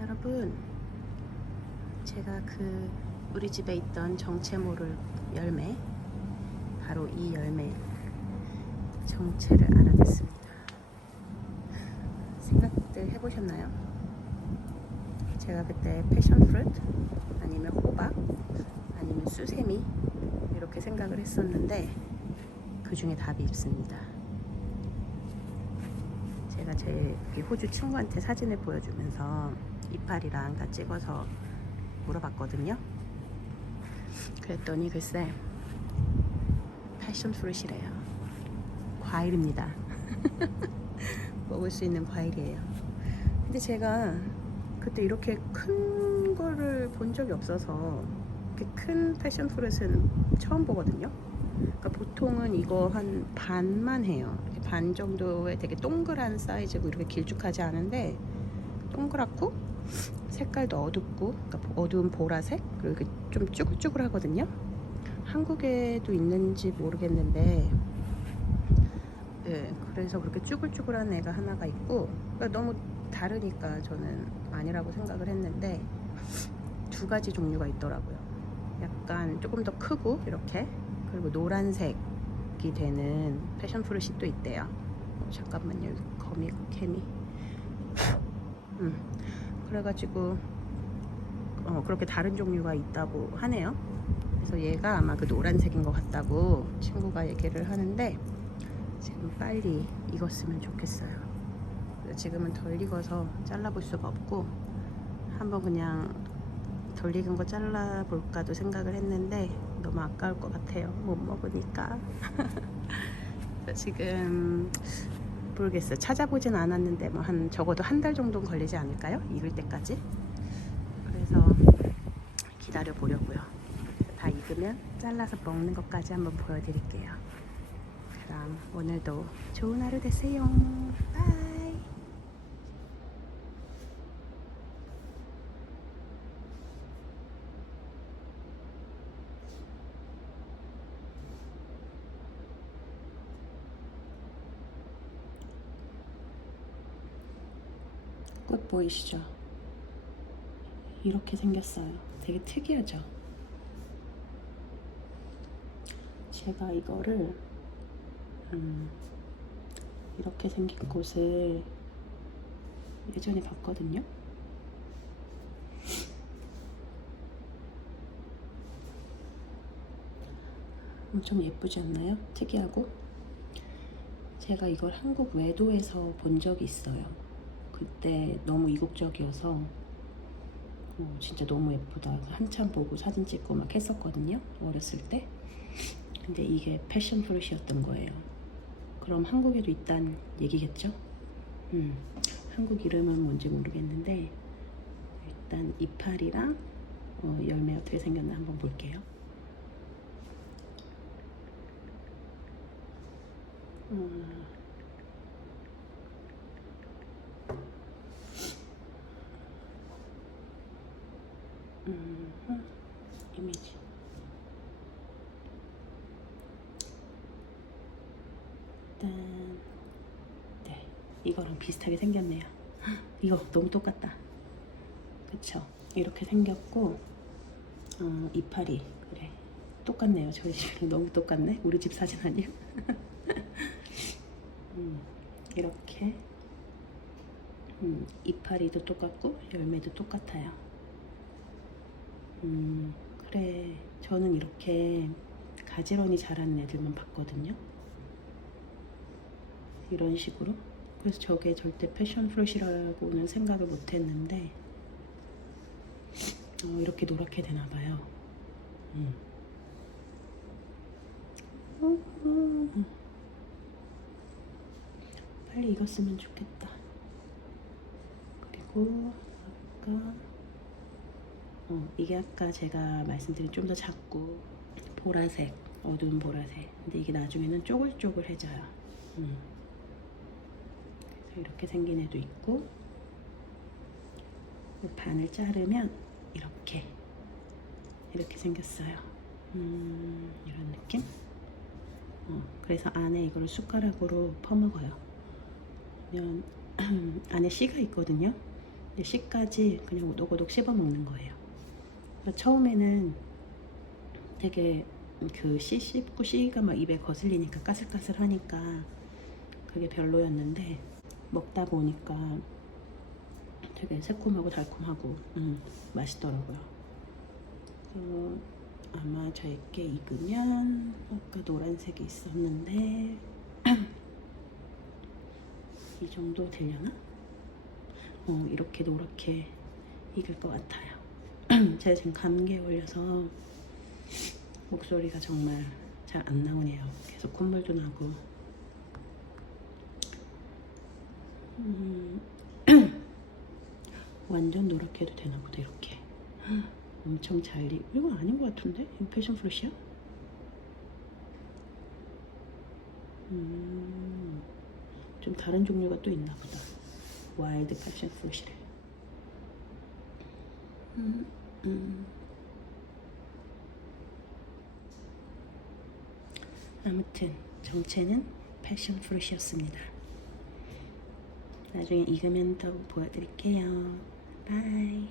여러분, 제가 그 우리 집에 있던 정체 모를 열매, 바로 이 열매 정체를 알아냈습니다. 생각들 해보셨나요? 제가 그때 패션 프루트 아니면 호박 아니면 수세미 이렇게 생각을 했었는데 그 중에 답이 있습니다. 제가 제 호주 친구한테 사진을 보여주면서 이파리랑 다 찍어서 물어봤거든요. 그랬더니 글쎄 패션 프루시래요. 과일입니다. 먹을 수 있는 과일이에요. 근데 제가 그때 이렇게 큰 거를 본 적이 없어서 이렇게 큰 패션 프루트는 처음 보거든요. 그러니까 보통은 이거 한 반만 해요. 반 정도의 되게 동그란 사이즈고 이렇게 길쭉하지 않은데 동그랗고 색깔도 어둡고 그러니까 어두운 보라색 그리고 좀 쭈글쭈글하거든요. 한국에도 있는지 모르겠는데 네, 그래서 그렇게 쭈글쭈글한 애가 하나가 있고 그러니까 너무 다르니까 저는 아니라고 생각을 했는데 두 가지 종류가 있더라고요. 약간 조금 더 크고 이렇게 그리고 노란색이 되는 패션 프루시 또 있대요. 어, 잠깐만요. 거미 개미. 음. 그래가지고 어, 그렇게 다른 종류가 있다고 하네요. 그래서 얘가 아마 그 노란색인 것 같다고 친구가 얘기를 하는데 지금 빨리 익었으면 좋겠어요. 지금은 덜 익어서 잘라볼 수가 없고 한번 그냥 덜 익은 거 잘라볼까도 생각을 했는데 너무 아까울 것 같아요. 못 먹으니까. 지금 모르겠어요. 찾아보진 않았는데 뭐 한 적어도 한 달 정도는 걸리지 않을까요? 익을 때까지. 그래서 기다려 보려고요. 다 익으면 잘라서 먹는 것까지 한번 보여드릴게요. 그럼 오늘도 좋은 하루 되세요. 바이. 꽃 보이시죠? 이렇게 생겼어요. 되게 특이하죠? 제가 이거를 음, 이렇게 생긴 꽃을 예전에 봤거든요. 엄청 예쁘지 않나요? 특이하고 제가 이걸 한국 외도에서 본 적이 있어요. 그때 너무 이국적이어서 어, 진짜 너무 예쁘다. 한참 보고 사진 찍고 막 했었거든요. 어렸을 때. 근데 이게 패션 프루시였던 거예요. 그럼 한국에도 있단 얘기겠죠? 음, 한국 이름은 뭔지 모르겠는데 일단 이파리랑 어, 열매 어떻게 생겼나 한번 볼게요. 음, 음, 이미지. 일단 네 이거랑 비슷하게 생겼네요. 이거 너무 똑같다. 그쵸? 이렇게 생겼고 어, 이파리 그래 똑같네요. 저희 집이랑 너무 똑같네. 우리 집 사진 아니야? 음, 이렇게 음, 이파리도 똑같고 열매도 똑같아요. 음, 그래. 저는 이렇게 가지런히 자라는 애들만 봤거든요. 이런 식으로. 그래서 저게 절대 패션 프루시라고는 생각을 못 했는데, 어, 이렇게 노랗게 되나 봐요. 음. 음. 빨리 익었으면 좋겠다. 그리고 아까 어, 이게 아까 제가 말씀드린 좀 더 작고 보라색, 어두운 보라색. 근데 이게 나중에는 쪼글쪼글해져요. 음. 이렇게 생긴 애도 있고 반을 자르면 이렇게 이렇게 생겼어요. 음, 이런 느낌? 어, 그래서 안에 이걸 숟가락으로 퍼먹어요. 그러면 안에 씨가 있거든요. 씨까지 그냥 오독오독 씹어 먹는 거예요. 처음에는 되게 그씨 씹고 씨가 막 입에 거슬리니까 까슬까슬하니까 그게 별로였는데 먹다 보니까 되게 새콤하고 달콤하고 음, 맛있더라고요. 그래서 아마 저에게 익으면 아까 노란색이 있었는데 이 정도 되려나? 어 이렇게 노랗게 익을 것 같아요. 제가 지금 감기에 걸려서 목소리가 정말 잘 안 나오네요. 계속 콧물도 나고. 음, 완전 노랗게 해도 되나 보다 이렇게. 엄청 잘 익. 이건 아닌 것 같은데? 이거 패션 프루시야? 음, 좀 다른 종류가 또 있나 보다. 와일드 패션 프루시를. 음, 음. 아무튼 정체는 패션 프루시였습니다. 나중에 익으면 더 보여드릴게요. 바이.